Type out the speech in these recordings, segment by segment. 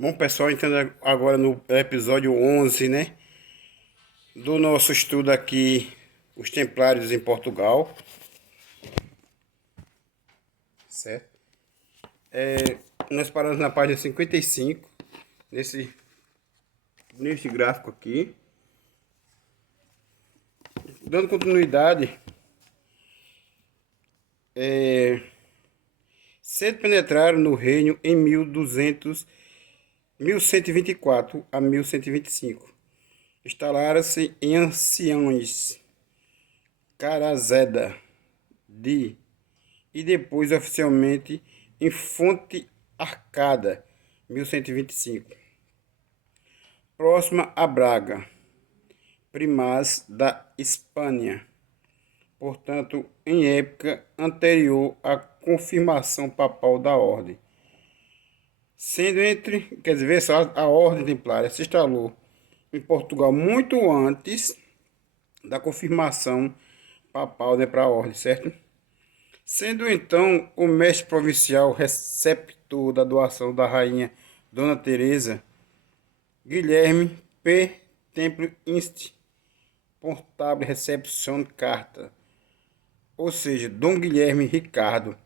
Bom, pessoal, entrando agora no episódio 11, né? Do nosso estudo aqui, os Templários em Portugal, certo? Nós paramos na página 55, neste gráfico aqui. Dando continuidade, cedo penetraram no reino em 1124 a 1125. Instalaram-se em Anciões, Carazeda, e depois oficialmente em Fonte Arcada, 1125, próxima a Braga, primaz da Espanha, portanto, em época anterior à confirmação papal da ordem. Sendo quer dizer, só a ordem templária se instalou em Portugal muito antes da confirmação papal, né, para a ordem, certo? Sendo então o mestre provincial receptor da doação da rainha Dona Teresa, Guilherme P. Temple Inst. Portable Reception Carta, ou seja, Dom Guilherme Ricardo,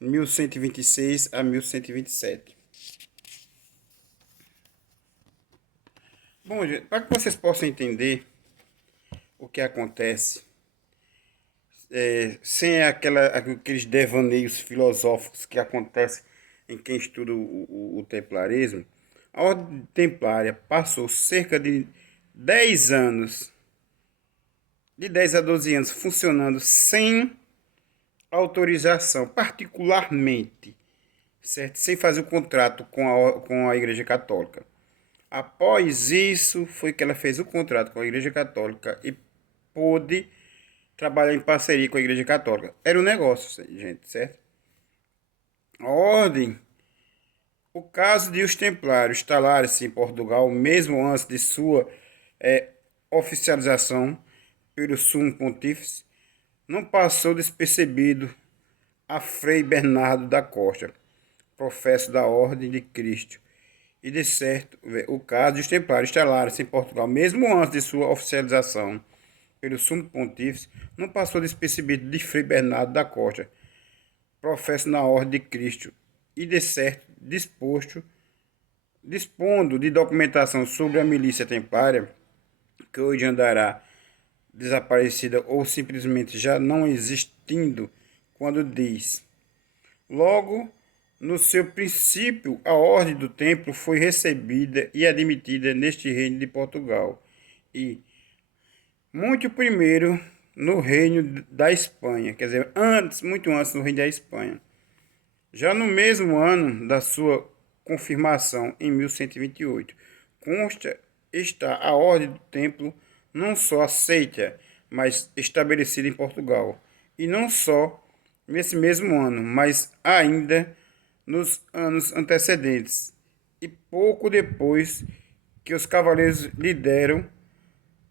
1126 a 1127. Bom, gente, para que vocês possam entender o que acontece, sem aqueles devaneios filosóficos que acontecem em quem estuda o templarismo, a Ordem Templária passou cerca de 10 anos, de 10 a 12 anos, funcionando sem autorização, particularmente, certo? Sem fazer o contrato com a Igreja Católica. Após isso, foi que ela fez o contrato com a Igreja Católica e pôde trabalhar em parceria com a Igreja Católica. Era um negócio, gente, certo? A ordem, o caso de os Templários instalarem-se em Portugal, mesmo antes de sua oficialização pelo Sumo Pontífice, não passou despercebido a Frei Bernardo da Costa, professo da Ordem de Cristo. E de certo, o caso de os Templários instalarem-se em Portugal, mesmo antes de sua oficialização pelo Sumo Pontífice, não passou despercebido de Frei Bernardo da Costa, professo na Ordem de Cristo, e de certo dispondo de documentação sobre a milícia templária, que hoje andará desaparecida ou simplesmente já não existindo, quando diz: logo, no seu princípio, a ordem do templo foi recebida e admitida neste reino de Portugal, e muito primeiro no reino da Espanha, quer dizer, muito antes no reino da Espanha. Já no mesmo ano da sua confirmação, em 1128, consta está a ordem do templo não só aceita, mas estabelecida em Portugal, e não só nesse mesmo ano, mas ainda nos anos antecedentes, e pouco depois que os cavaleiros lhe deram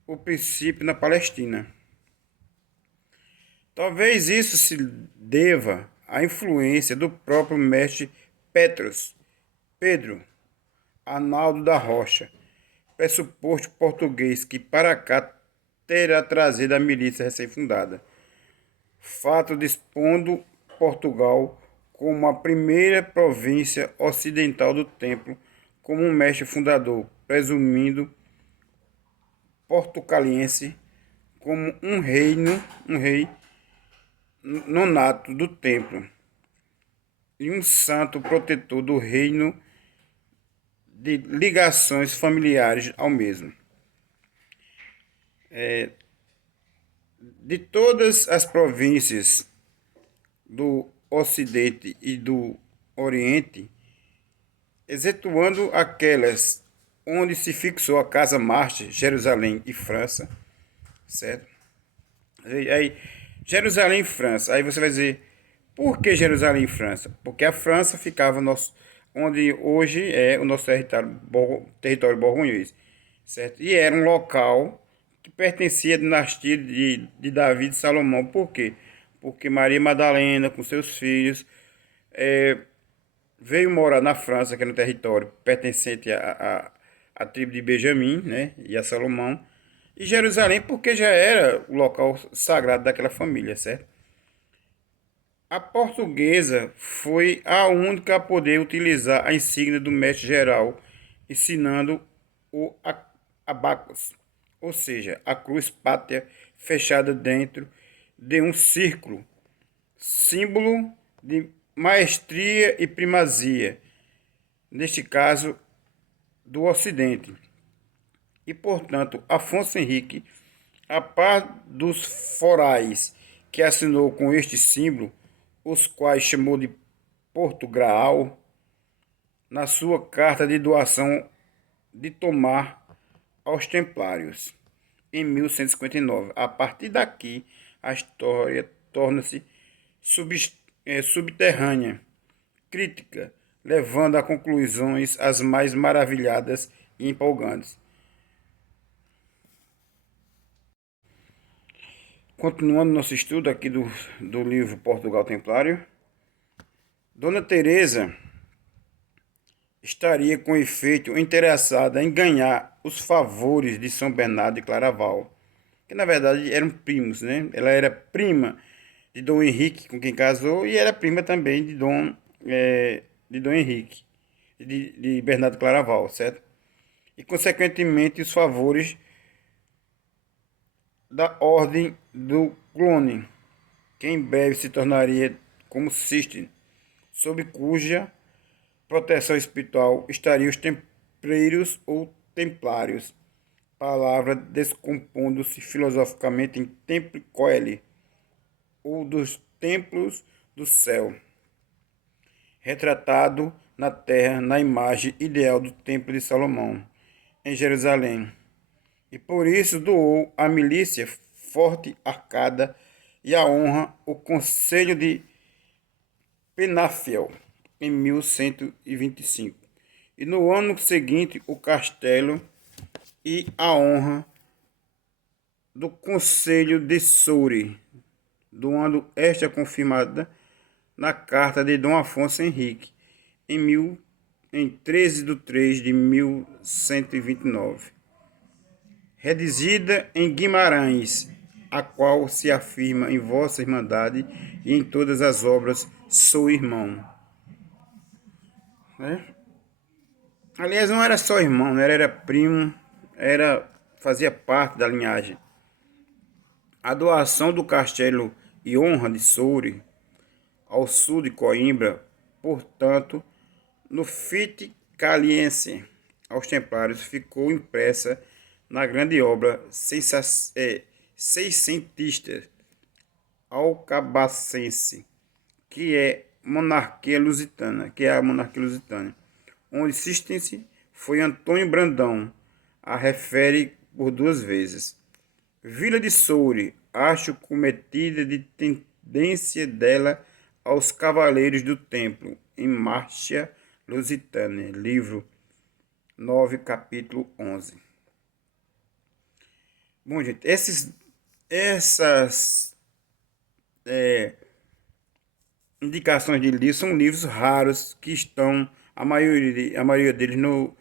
o princípio na Palestina. Talvez isso se deva à influência do próprio mestre Pedro Arnaldo da Rocha, pressuposto português que para cá terá trazido a milícia recém-fundada. Fato dispondo Portugal como a primeira província ocidental do templo, como um mestre fundador, presumindo portucaliense como um rei nonato do templo e um santo protetor do reino de ligações familiares ao mesmo. De todas as províncias do Ocidente e do Oriente, excetuando aquelas onde se fixou a casa Marte, Jerusalém e França, certo? Aí, Jerusalém e França, aí você vai dizer, por que Jerusalém e França? Porque a França ficava onde hoje é o nosso território borgonhês, certo? E era um local que pertencia à dinastia de Davi e Salomão. Por quê? Porque Maria Madalena, com seus filhos, veio morar na França, que é no território pertencente à tribo de Benjamim, né, e a Salomão, e Jerusalém, porque já era o local sagrado daquela família, certo? A portuguesa foi a única a poder utilizar a insígnia do mestre-geral, ensinando o abacus, ou seja, a cruz pátria fechada dentro de um círculo, símbolo de maestria e primazia, neste caso do Ocidente. E, portanto, Afonso Henrique, a par dos forais que assinou com este símbolo, os quais chamou de Porto Graal, na sua carta de doação de Tomar aos Templários, em 1159. A partir daqui, a história torna-se subterrânea, crítica, levando a conclusões as mais maravilhadas e empolgantes. Continuando nosso estudo aqui do livro Portugal Templário, Dona Teresa estaria com efeito interessada em ganhar os favores de São Bernardo de Claraval, que na verdade eram primos, né? Ela era prima de Dom Henrique, com quem casou, e era prima também de Dom Henrique, de Bernardo de Claraval, certo? E consequentemente os favores da Ordem do Clone, que em breve se tornaria como Cister, sob cuja proteção espiritual estariam os templeiros ou templários, palavra descompondo-se filosoficamente em templo coeli, ou dos templos do céu, retratado na terra na imagem ideal do templo de Salomão, em Jerusalém. E por isso doou à milícia forte arcada e a honra o conselho de Penafiel, em 1125. E no ano seguinte o castelo e a honra do conselho de Soure, doando esta confirmada na carta de Dom Afonso Henrique, em 13 de 3 de 1129. Redigida em Guimarães, a qual se afirma em vossa irmandade e em todas as obras sou irmão. Né? Aliás, não era só irmão, né? Era primo, fazia parte da linhagem. A doação do castelo e honra de Soure ao sul de Coimbra, portanto, no Fit Caliense aos Templários, ficou impressa na grande obra seiscentista alcabacense, que é a monarquia lusitana, onde Cistense foi Antônio Brandão, a refere por duas vezes. Vila de Soure, acho cometida de tendência dela aos Cavaleiros do Templo, em Marcha Lusitana, livro 9, capítulo 11. Bom, gente, essas indicações de livros são livros raros que estão, a maioria deles, no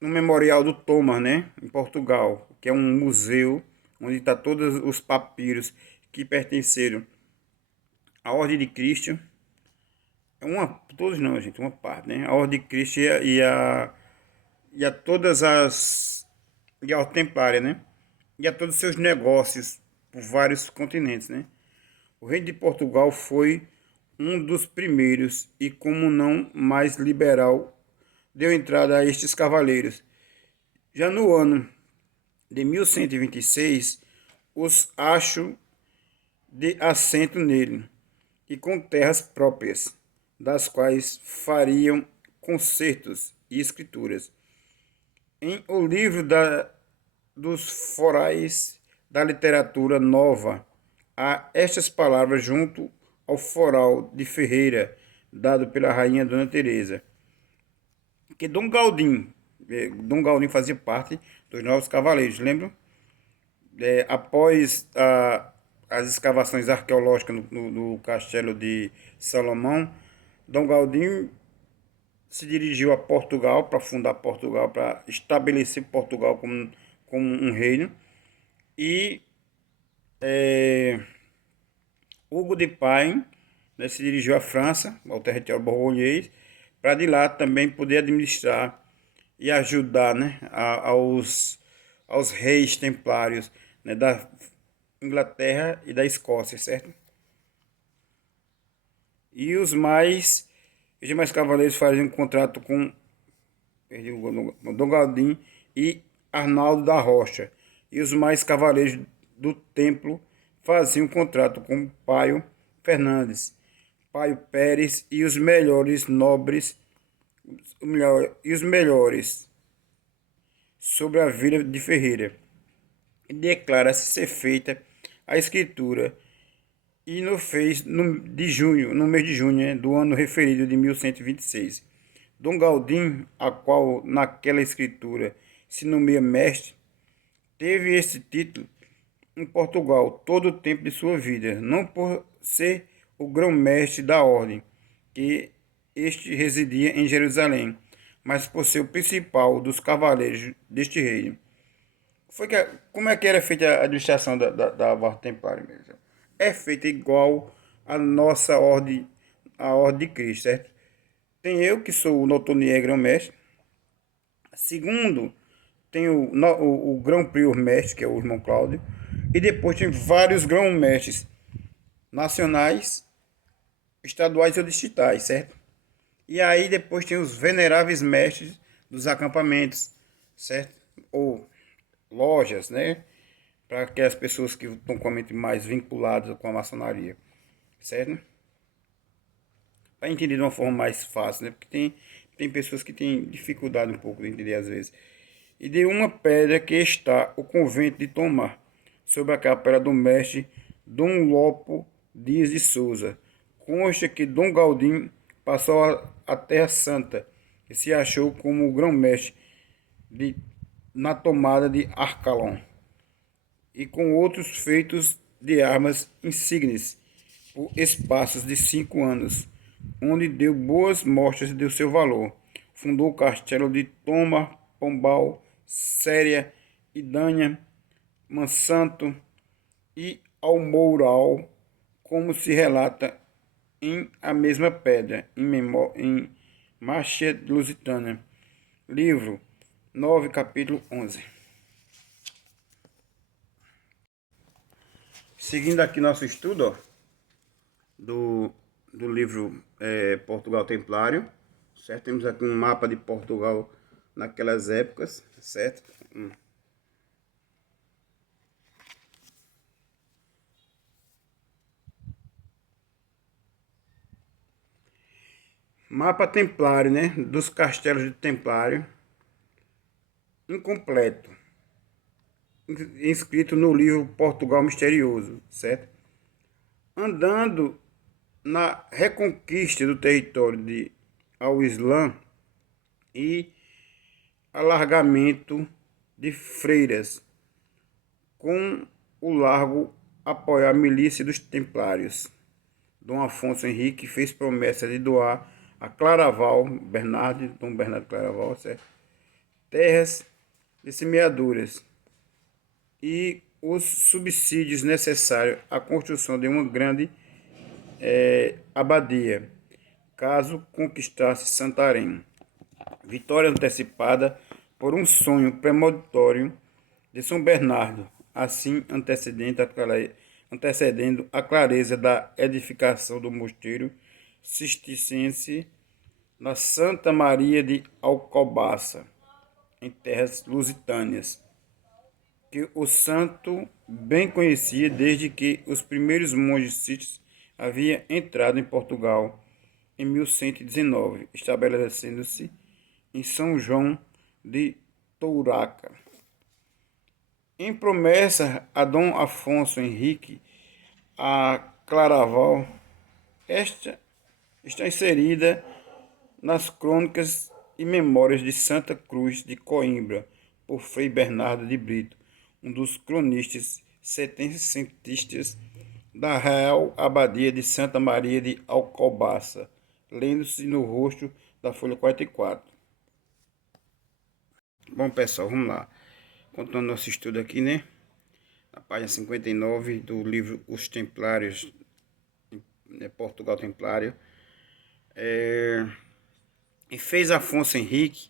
Memorial do Thomas, né, em Portugal, que é um museu onde está todos os papiros que pertenceram à Ordem de Cristo. Todos não, gente, uma parte, né? A Ordem de Cristo e a todas e a Templária, né? E a todos os seus negócios por vários continentes, né? O rei de Portugal foi um dos primeiros e, como não mais liberal, deu entrada a estes cavaleiros. Já no ano de 1126, os acham de assento nele e com terras próprias, das quais fariam concertos e escrituras. Em O Livro dos Forais da Literatura Nova, há estas palavras junto ao foral de Ferreira, dado pela rainha Dona Teresa, que Dom Gaudim fazia parte dos Novos Cavaleiros, lembram? Após as escavações arqueológicas no castelo de Salomão, Dom Galdino se dirigiu a Portugal para fundar Portugal, para estabelecer Portugal como um reino. E Hugo de Payens, né, se dirigiu à França, ao território borgonhês, para de lá também poder administrar e ajudar, né, aos reis templários, né, da Inglaterra e da Escócia, certo? E os demais cavaleiros faziam um contrato com Dom Galdino e Arnaldo da Rocha. E os mais cavaleiros do templo faziam um contrato com Paio Fernandes, Paio Pérez e os melhores nobres e os melhores sobre a vila de Ferreira. E declara-se ser feita a escritura e no fez no mês de junho, né, do ano referido de 1126. Dom Galdino, a qual naquela escritura se nomeia mestre, teve esse título em Portugal todo o tempo de sua vida, não por ser o grão-mestre da ordem, que este residia em Jerusalém, mas por ser o principal dos cavaleiros deste reino. Como é que era feita a administração da Ordem Templária mesmo? É feita igual a nossa ordem, a Ordem de Cristo, certo? Tem eu, que sou o Notonier Grão-Mestre. Segundo, tem o Grão-Prior-Mestre, que é o irmão Cláudio. E depois tem vários grão-mestres nacionais, estaduais ou distritais, certo? E aí depois tem os veneráveis mestres dos acampamentos, certo? Ou lojas, né? Para aquelas pessoas que estão com a mente mais vinculadas com a maçonaria, certo? Para entender de uma forma mais fácil, né? Porque tem pessoas que têm dificuldade um pouco de entender às vezes. E de uma pedra que está o convento de Tomar, sobre a capela do mestre Dom Lopo Dias de Souza. Consta que Dom Galdino passou a Terra Santa e se achou como o grão-mestre na tomada de Arcalon e com outros feitos de armas insígnias por espaços de 5 anos, onde deu boas mostras do seu valor. Fundou o castelo de Toma, Pombal, Séria, Idanha, Monsanto e Almoural, como se relata em A Mesma Pedra, em Marcha Lusitana, livro 9, capítulo 11. Seguindo aqui nosso estudo, ó, do livro Portugal Templário, certo? Temos aqui um mapa de Portugal naquelas épocas, certo? Mapa templário, né? Dos castelos de Templário, incompleto, inscrito no livro Portugal Misterioso, certo? Andando na reconquista do território ao Islã e alargamento de freiras, com o largo apoiar a milícia dos templários. Dom Afonso Henrique fez promessa de doar a Claraval, Dom Bernardo Claraval, certo? Terras de semeaduras e os subsídios necessários à construção de uma grande abadia, caso conquistasse Santarém. Vitória antecipada por um sonho premonitório de São Bernardo, assim antecedendo a clareza da edificação do mosteiro cisterciense na Santa Maria de Alcobaça, em terras lusitâneas, que o santo bem conhecia desde que os primeiros monges cistas haviam entrado em Portugal em 1119, estabelecendo-se em São João de Touraca. Em promessa a Dom Afonso Henrique, a Claraval, esta está inserida nas crônicas e memórias de Santa Cruz de Coimbra, por Frei Bernardo de Brito, um dos cronistas setecentistas da Real Abadia de Santa Maria de Alcobaça, lendo-se no rosto da folha 44. Bom, pessoal, vamos lá. Continuando nosso estudo aqui, né? Na página 59 do livro Os Templários, Portugal Templário. E fez Afonso Henrique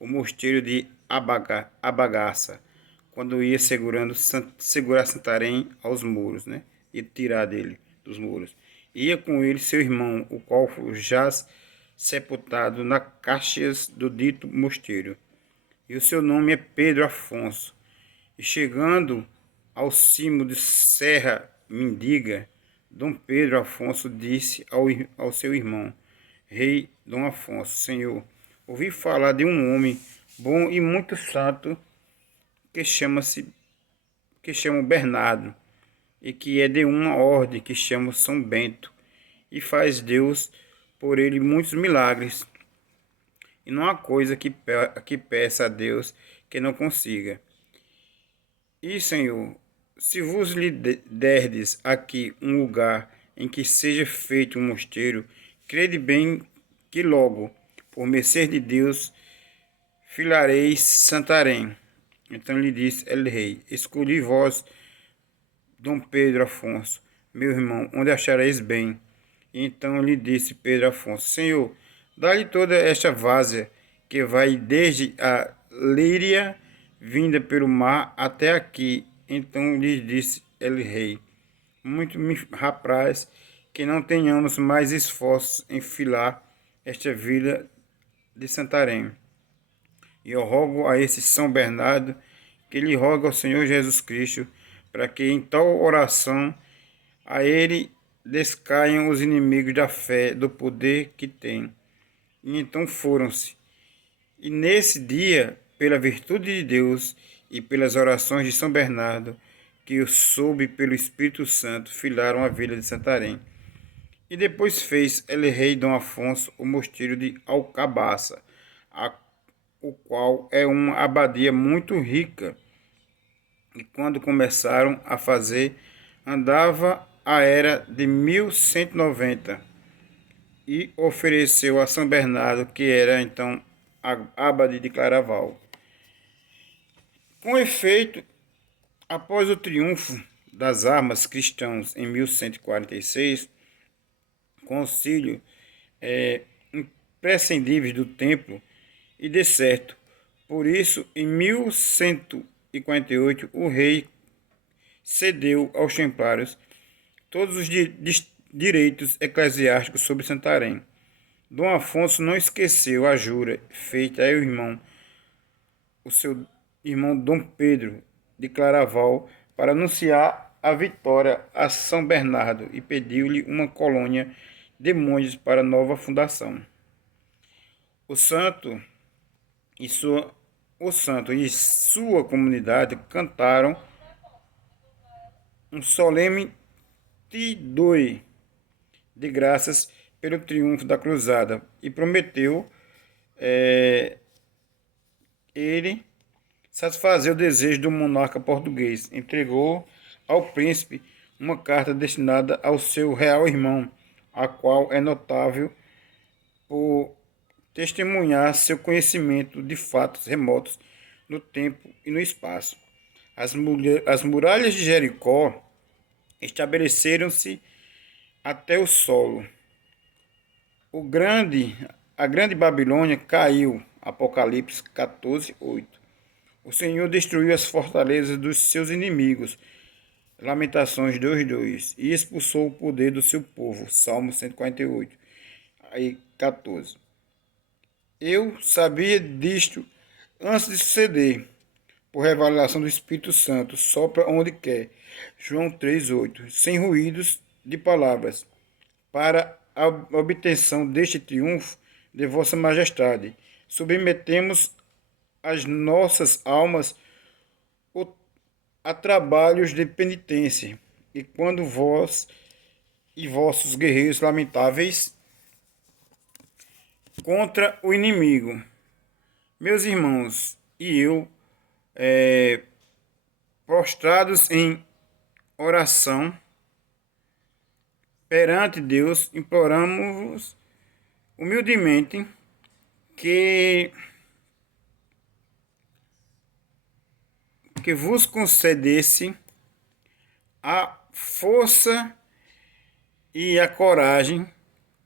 o mosteiro de Abagaça, quando ia segurar Santarém aos muros, né? E tirar dele dos muros. Ia com ele seu irmão, o qual jaz sepultado na caixas do dito mosteiro. E o seu nome é Pedro Afonso. E chegando ao cimo de Serra Mendiga, Dom Pedro Afonso disse ao seu irmão, rei Dom Afonso: Senhor, ouvi falar de um homem bom e muito santo que chama Bernardo, e que é de uma ordem que chama São Bento, e faz Deus por ele muitos milagres. E não há coisa que peça a Deus que não consiga. E, Senhor, se vos lhe derdes aqui um lugar em que seja feito um mosteiro, crede bem que logo, por mercê de Deus, filareis Santarém. Então lhe disse el rei: Escolhi vós, Dom Pedro Afonso, meu irmão, onde achareis bem. E então lhe disse Pedro Afonso: Senhor, dá-lhe toda esta várzea, que vai desde a Líria, vinda pelo mar, até aqui. Então lhe disse el rei: Muito me apraz que não tenhamos mais esforços em filar esta vila de Santarém. E eu rogo a esse São Bernardo que lhe rogue ao Senhor Jesus Cristo, para que em tal oração a ele descaiam os inimigos da fé, do poder que tem. E então foram-se. E nesse dia, pela virtude de Deus e pelas orações de São Bernardo, que o soube pelo Espírito Santo, filaram a vila de Santarém. E depois fez el rei Dom Afonso o mosteiro de Alcabaça, o qual é uma abadia muito rica. E quando começaram a fazer, andava a era de 1190, e ofereceu a São Bernardo, que era então abade de Claraval. Com efeito, após o triunfo das armas cristãs em 1146, concílio imprescindíveis do templo e de certo. Por isso, em 1148, o rei cedeu aos templários todos os direitos eclesiásticos sobre Santarém. Dom Afonso não esqueceu a jura feita ao irmão, o seu irmão Dom Pedro de Claraval, para anunciar a vitória a São Bernardo, e pediu-lhe uma colônia de monges para nova fundação. O santo e sua comunidade cantaram um solene Te-Deum de graças pelo triunfo da cruzada, e prometeu ele satisfazer o desejo do monarca português. Entregou ao príncipe uma carta destinada ao seu real irmão, a qual é notável por testemunhar seu conhecimento de fatos remotos no tempo e no espaço. As muralhas de Jericó estabeleceram-se até o solo. A grande Babilônia caiu. Apocalipse 14:8. O Senhor destruiu as fortalezas dos seus inimigos. Lamentações 2:2. E expulsou o poder do seu povo. Salmo 148. Aí 14. Eu sabia disto antes de suceder, por revelação do Espírito Santo, sopra onde quer. João 3:8. Sem ruídos de palavras, para a obtenção deste triunfo de vossa majestade, submetemos as nossas almas a trabalhos de penitência, e quando vós e vossos guerreiros lamentáveis contra o inimigo, meus irmãos e eu, prostrados em oração perante Deus, imploramos humildemente que vos concedesse a força e a coragem.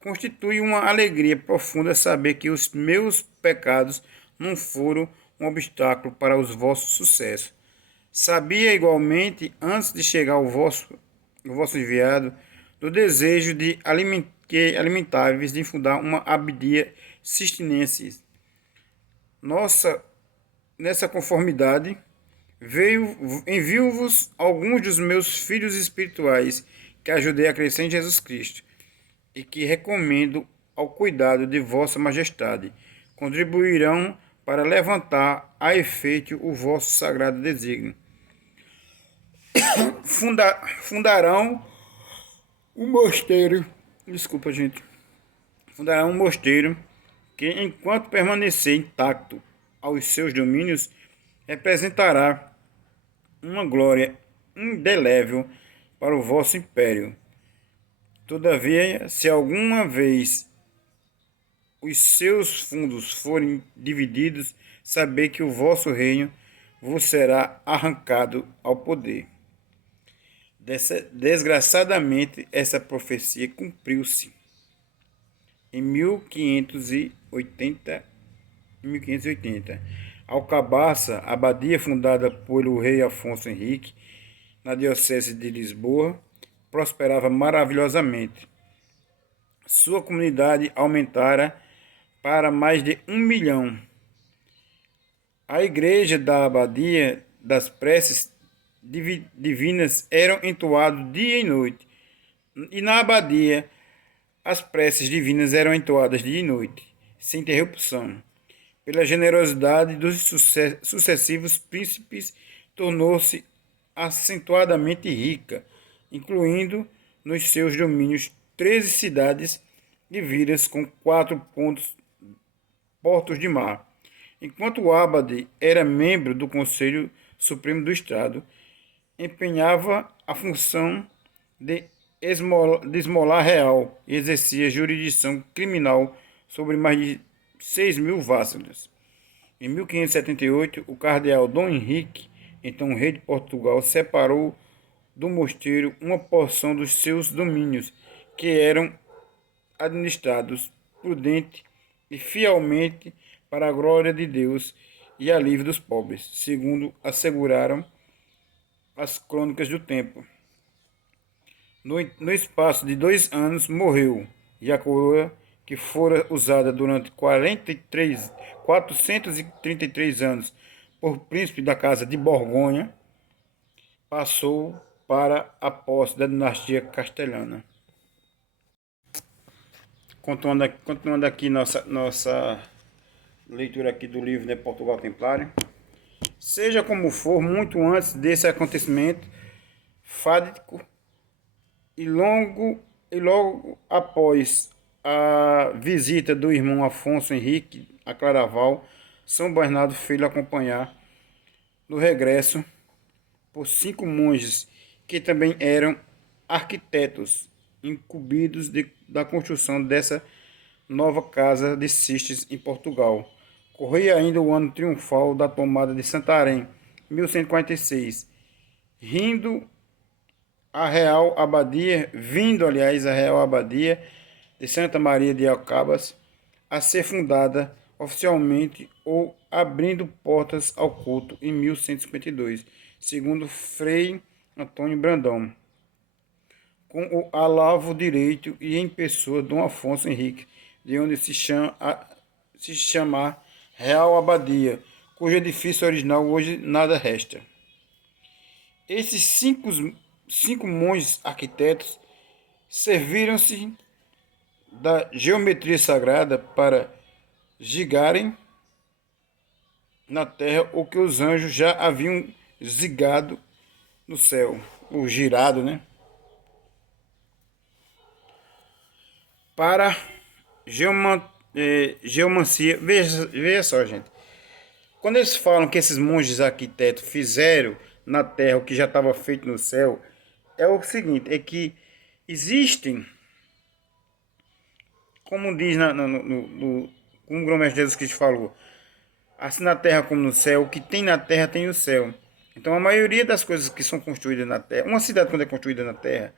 Constitui uma alegria profunda saber que os meus pecados não foram um obstáculo para os vossos sucessos. Sabia igualmente, antes de chegar o vosso enviado, do desejo de alimentáveis de fundar uma abadia cisterciense. Nessa conformidade, envio-vos alguns dos meus filhos espirituais que ajudei a crescer em Jesus Cristo e que recomendo ao cuidado de vossa majestade. Contribuirão para levantar a efeito o vosso sagrado desígnio. Fundarão um mosteiro. Desculpa, gente. Fundarão um mosteiro que, enquanto permanecer intacto aos seus domínios, representará uma glória indelével para o vosso império. Todavia, se alguma vez os seus fundos forem divididos, sabei que o vosso reino vos será arrancado ao poder. Desgraçadamente, essa profecia cumpriu-se em 1580. Alcabaça, abadia fundada pelo rei Afonso Henrique, na diocese de Lisboa, prosperava maravilhosamente. Sua comunidade aumentara para mais de 1 milhão. A igreja da abadia das preces divinas eram entoadas dia e noite, e na abadia as preces divinas eram entoadas dia e noite, sem interrupção. Pela generosidade dos sucessivos príncipes, tornou-se acentuadamente rica, incluindo nos seus domínios 13 cidades e vilas com 4 portos de mar. Enquanto o abade era membro do Conselho Supremo do Estado, empenhava a função de esmolar real e exercia jurisdição criminal sobre mais de 6.000 vassalos. Em 1578, o cardeal Dom Henrique, então rei de Portugal, separou do mosteiro uma porção dos seus domínios, que eram administrados prudente e fielmente para a glória de Deus e alívio dos pobres, segundo asseguraram as crônicas do tempo. No espaço de 2 anos morreu, e a coroa, que fora usada durante 433 anos por príncipe da casa de Borgonha, passou para a posse da dinastia castelhana. Continuando aqui nossa leitura aqui do livro de Portugal Templário. Seja como for, muito antes desse acontecimento fatídico e logo após a visita do irmão Afonso Henrique a Claraval, São Bernardo fez-lhe acompanhar no regresso por 5 monges que também eram arquitetos incumbidos da construção dessa nova casa de Sistes em Portugal. Corria ainda o ano triunfal da tomada de Santarém, 1146, vindo a Real Abadia de Santa Maria de Alcabas a ser fundada oficialmente ou abrindo portas ao culto em 1152, segundo Frei Antônio Brandão, com o alavo direito e em pessoa Dom Afonso Henrique, de onde se chama Real Abadia, cujo edifício original hoje nada resta. Esses cinco monges arquitetos serviram-se da geometria sagrada para zigarem na terra o que os anjos já haviam zigado no céu, ou girado, né? Para geomancia. Veja só, gente. Quando eles falam que esses monges arquitetos fizeram na terra o que já estava feito no céu, é o seguinte, é que existem como diz como o grão-mestre Jesus Cristo falou, assim na terra como no céu, o que tem na terra tem no céu. Então a maioria das coisas que são construídas na terra, uma cidade quando é construída na terra,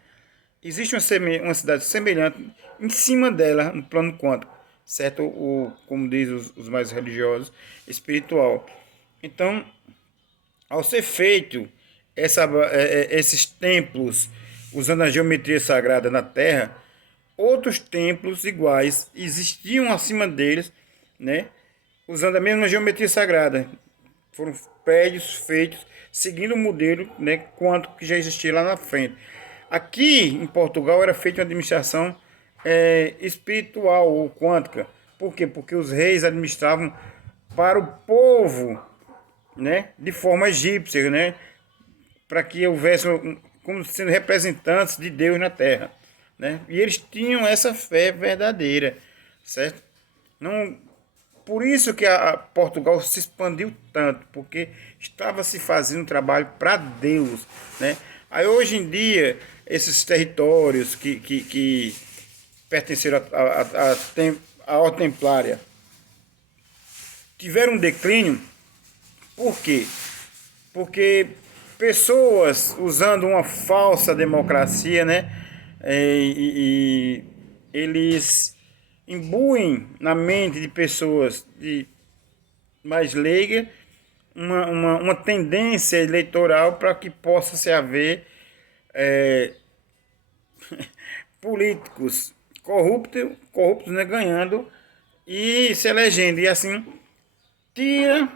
existe uma cidade semelhante em cima dela, no plano quântico, certo? Como diz os mais religiosos, espiritual. Então, ao ser feito esses templos usando a geometria sagrada na Terra, outros templos iguais existiam acima deles, né? Usando a mesma geometria sagrada. Foram prédios feitos seguindo o modelo, né, quântico que já existia lá na frente. Aqui em Portugal era feita uma administração espiritual ou quântica. Por quê? Porque os reis administravam para o povo, né, de forma egípcia, né, para que houvesse como sendo representantes de Deus na Terra, né? E eles tinham essa fé verdadeira, certo? Não, por isso que a Portugal se expandiu tanto, porque estava se fazendo um trabalho para Deus, né? Aí hoje em dia esses territórios que pertenceram à Ordem Templária tiveram um declínio. Por quê? Porque pessoas usando uma falsa democracia, né? Eles imbuem na mente de pessoas mais leigas uma tendência eleitoral para que possa se haver políticos corruptos, né, ganhando e se elegendo. E assim tira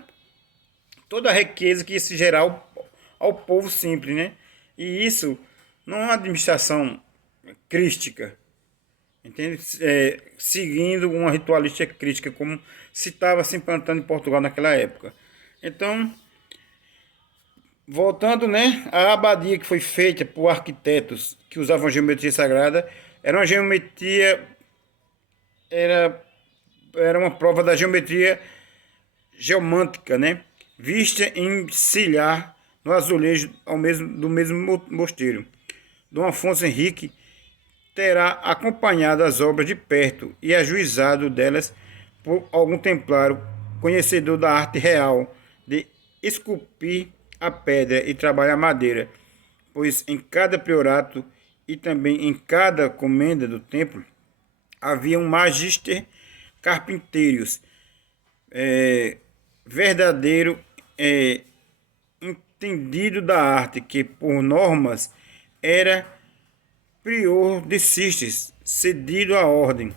toda a riqueza que se gerar ao povo simples, né? E isso não é uma administração crística, entende? Seguindo uma ritualística crítica, como se estava se implantando em Portugal naquela época. Então, voltando, né, a abadia que foi feita por arquitetos que usavam geometria sagrada, era uma geometria, era uma prova da geometria geomântica, né? Vista em silhar no azulejo do mesmo mosteiro. Dom Afonso Henrique terá acompanhado as obras de perto e ajuizado delas por algum templário conhecedor da arte real de esculpir a pedra e trabalhar a madeira, pois em cada priorato e também em cada comenda do templo havia um magister carpinteiros, verdadeiro entendido da arte, que por normas era prior de Cistes, cedido à ordem.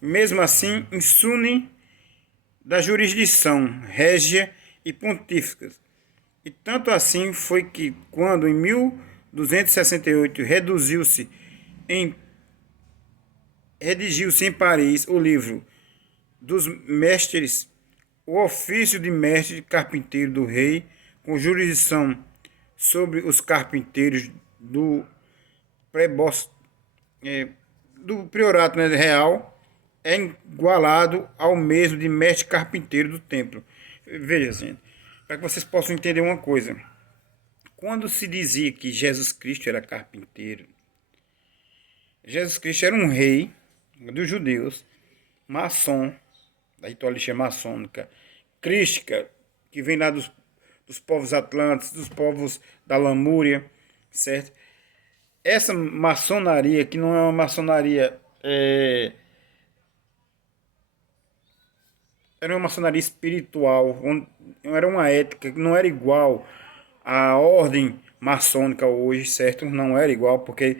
Mesmo assim, insune da jurisdição régia e pontífica. E tanto assim foi que, quando em 1268 redigiu-se em Paris o livro dos mestres, o ofício de mestre carpinteiro do rei, com jurisdição sobre os carpinteiros do do priorato, né, real, é igualado ao mesmo de mestre carpinteiro do templo. Veja, gente, para que vocês possam entender uma coisa. Quando se dizia que Jesus Cristo era carpinteiro, Jesus Cristo era um rei dos judeus, maçom, da ritualística maçônica, crística, que vem lá dos povos atlantes, dos povos da Lamúria, certo? Essa maçonaria, que não é uma maçonaria, era uma maçonaria espiritual, era uma ética que não era igual à ordem maçônica hoje, certo? Não era igual, porque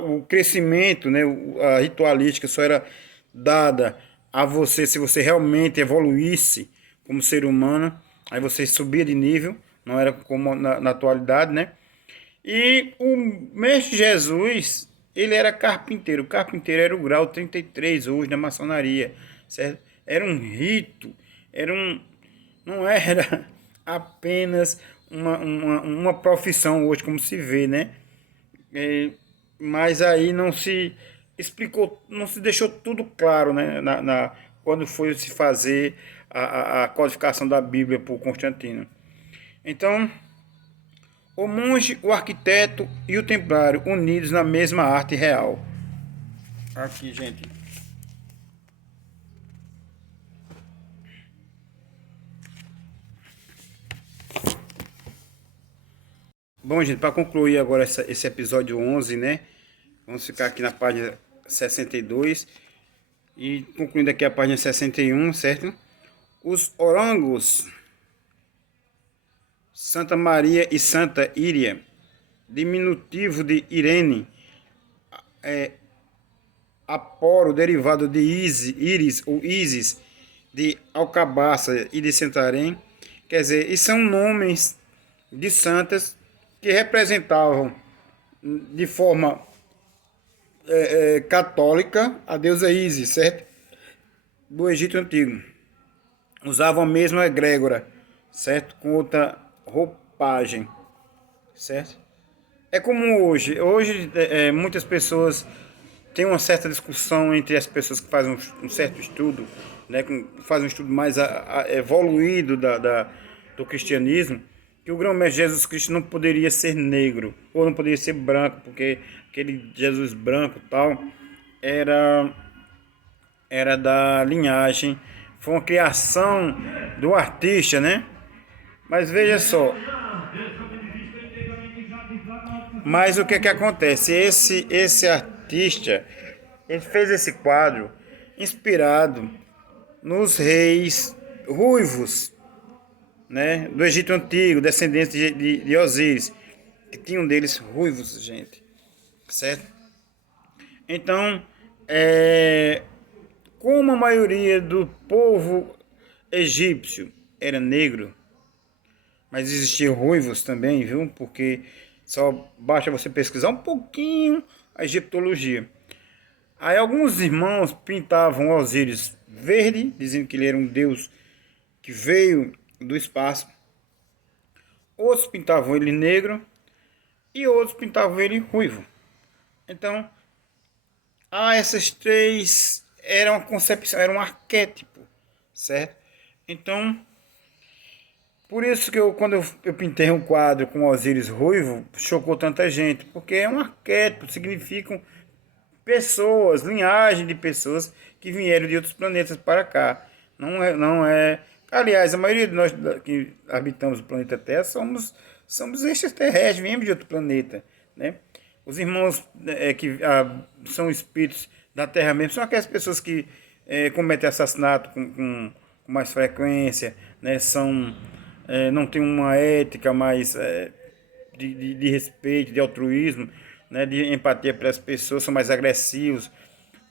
o crescimento, né, a ritualística só era dada a você se você realmente evoluísse como ser humano, aí você subia de nível, não era como na atualidade, né? E o mestre Jesus, ele era carpinteiro. O carpinteiro era o grau 33 hoje na maçonaria, certo? Era um rito, não era apenas uma profissão hoje, como se vê, né? Mas aí não se explicou, não se deixou tudo claro, né? Quando foi se fazer a codificação da Bíblia por Constantino. Então, o monge, o arquiteto e o templário unidos na mesma arte real. Aqui, gente. Bom, gente, para concluir agora esse episódio 11, né? Vamos ficar aqui na página 62 e concluindo aqui a página 61, certo? Os orangos Santa Maria e Santa Íria, diminutivo de Irene, Aporo, derivado de Íris ou Isis, de Alcabaça e de Santarém, quer dizer, e são nomes de santas que representavam de forma católica a deusa Isis, certo? Do Egito Antigo. Usavam a mesma egrégora, certo? Com outra roupagem, certo? É como hoje. Hoje, muitas pessoas têm uma certa discussão entre as pessoas que fazem um certo estudo, né, que fazem um estudo mais evoluído do cristianismo, que o grão-mestre Jesus Cristo não poderia ser negro, ou não poderia ser branco, porque aquele Jesus branco tal era, era da linhagem, foi uma criação do artista, né? Mas veja só, mas o que que acontece? Esse artista, ele fez esse quadro inspirado nos reis ruivos, né, do Egito Antigo, descendentes de Osíris, que tinham deles ruivos, gente, certo? Então, como a maioria do povo egípcio era negro, mas existiam ruivos também, viu? Porque só basta você pesquisar um pouquinho a egiptologia. Aí alguns irmãos pintavam Osíris verde, dizendo que ele era um deus que veio do espaço. Outros pintavam ele negro e outros pintavam ele ruivo. Então, essas três eram uma concepção, era um arquétipo, certo? Então, por isso que quando eu pintei um quadro com Osíris ruivo, chocou tanta gente, porque é um arquétipo, significam pessoas, linhagem de pessoas que vieram de outros planetas para cá. Não é. Aliás, a maioria de nós que habitamos o planeta Terra somos extraterrestres, viemos de outro planeta, né? Os irmãos que são espíritos da Terra mesmo são aquelas pessoas que cometem assassinato com mais frequência, né? Não têm uma ética mais de respeito, de altruísmo, né, de empatia pelas pessoas, são mais agressivos,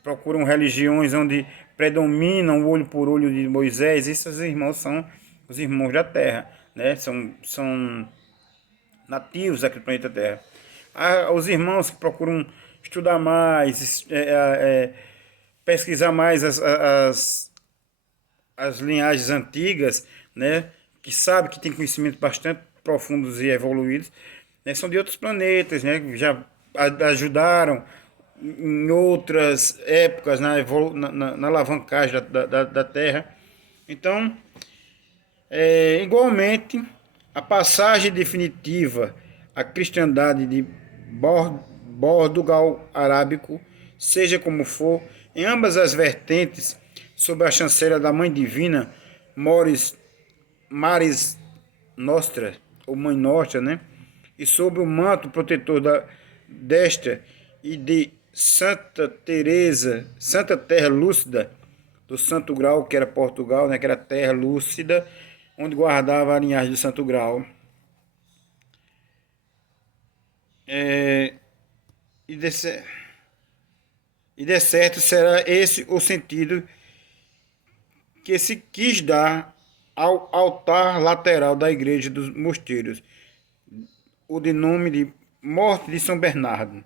procuram religiões onde predominam o olho por olho de Moisés. Esses irmãos são os irmãos da Terra, né, são nativos aqui do planeta Terra. Os irmãos que procuram estudar mais, pesquisar mais as linhagens antigas, né, que sabe que tem conhecimento bastante profundos e evoluídos, né, são de outros planetas, né, já ajudaram em outras épocas na alavancagem da Terra. Então, igualmente, a passagem definitiva à cristandade de Portugal arábico, seja como for, em ambas as vertentes, sob a chancela da Mãe Divina, Maris Nostra, ou Mãe Nostra, né? E sob o manto protetor desta e de Santa Teresa, Santa Terra Lúcida, do Santo Grau, que era Portugal, né? Que era terra lúcida, onde guardava a linhagem do Santo Grau. E de certo será esse o sentido que se quis dar ao altar lateral da igreja dos mosteiros, o de nome de Morte de São Bernardo.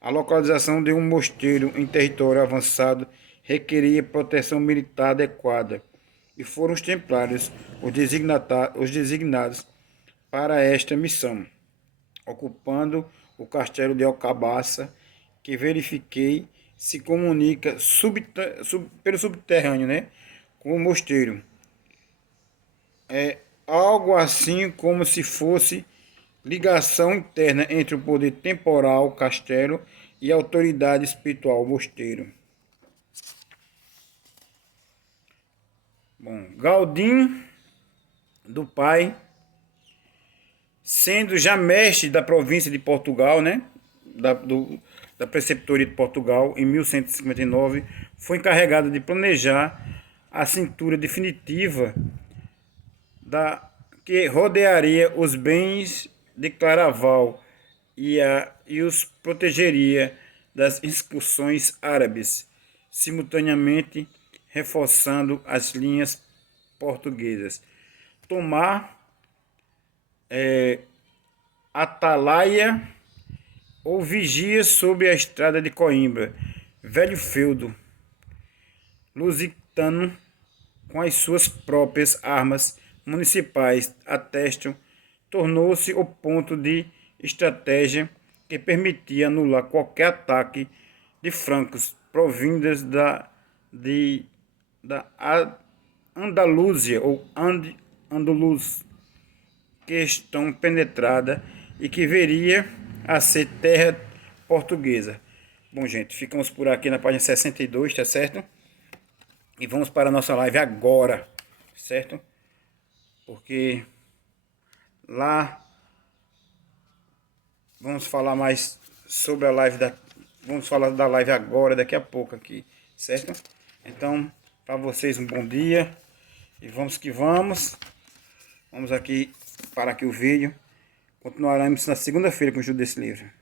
A localização de um mosteiro em território avançado requeria proteção militar adequada, e foram os templários os designados para esta missão, ocupando o castelo de Alcabaça, que verifiquei se comunica pelo subterrâneo, né, com o mosteiro. É algo assim como se fosse ligação interna entre o poder temporal castelo e autoridade espiritual, mosteiro. Bom, Gaudim do pai, sendo já mestre da província de Portugal, né? Da preceptoria de Portugal, em 1159, foi encarregado de planejar a cintura definitiva que rodearia os bens de Claraval e os protegeria das incursões árabes, simultaneamente reforçando as linhas portuguesas. Tomar atalaia ou vigia sobre a estrada de Coimbra, velho feudo lusitano, com as suas próprias armas municipais, atestam, tornou-se o ponto de estratégia que permitia anular qualquer ataque de francos provindas da Andaluzia ou Andaluz, questão penetrada e que viria a ser terra portuguesa. Bom, gente, ficamos por aqui na página 62, tá certo? E vamos para a nossa live agora, certo? Porque lá vamos falar mais sobre a live vamos falar da live agora, daqui a pouco aqui, certo? Então, para vocês um bom dia e vamos que vamos. Vamos aqui para aqui o vídeo. Continuaremos na segunda-feira com o estudo desse livro.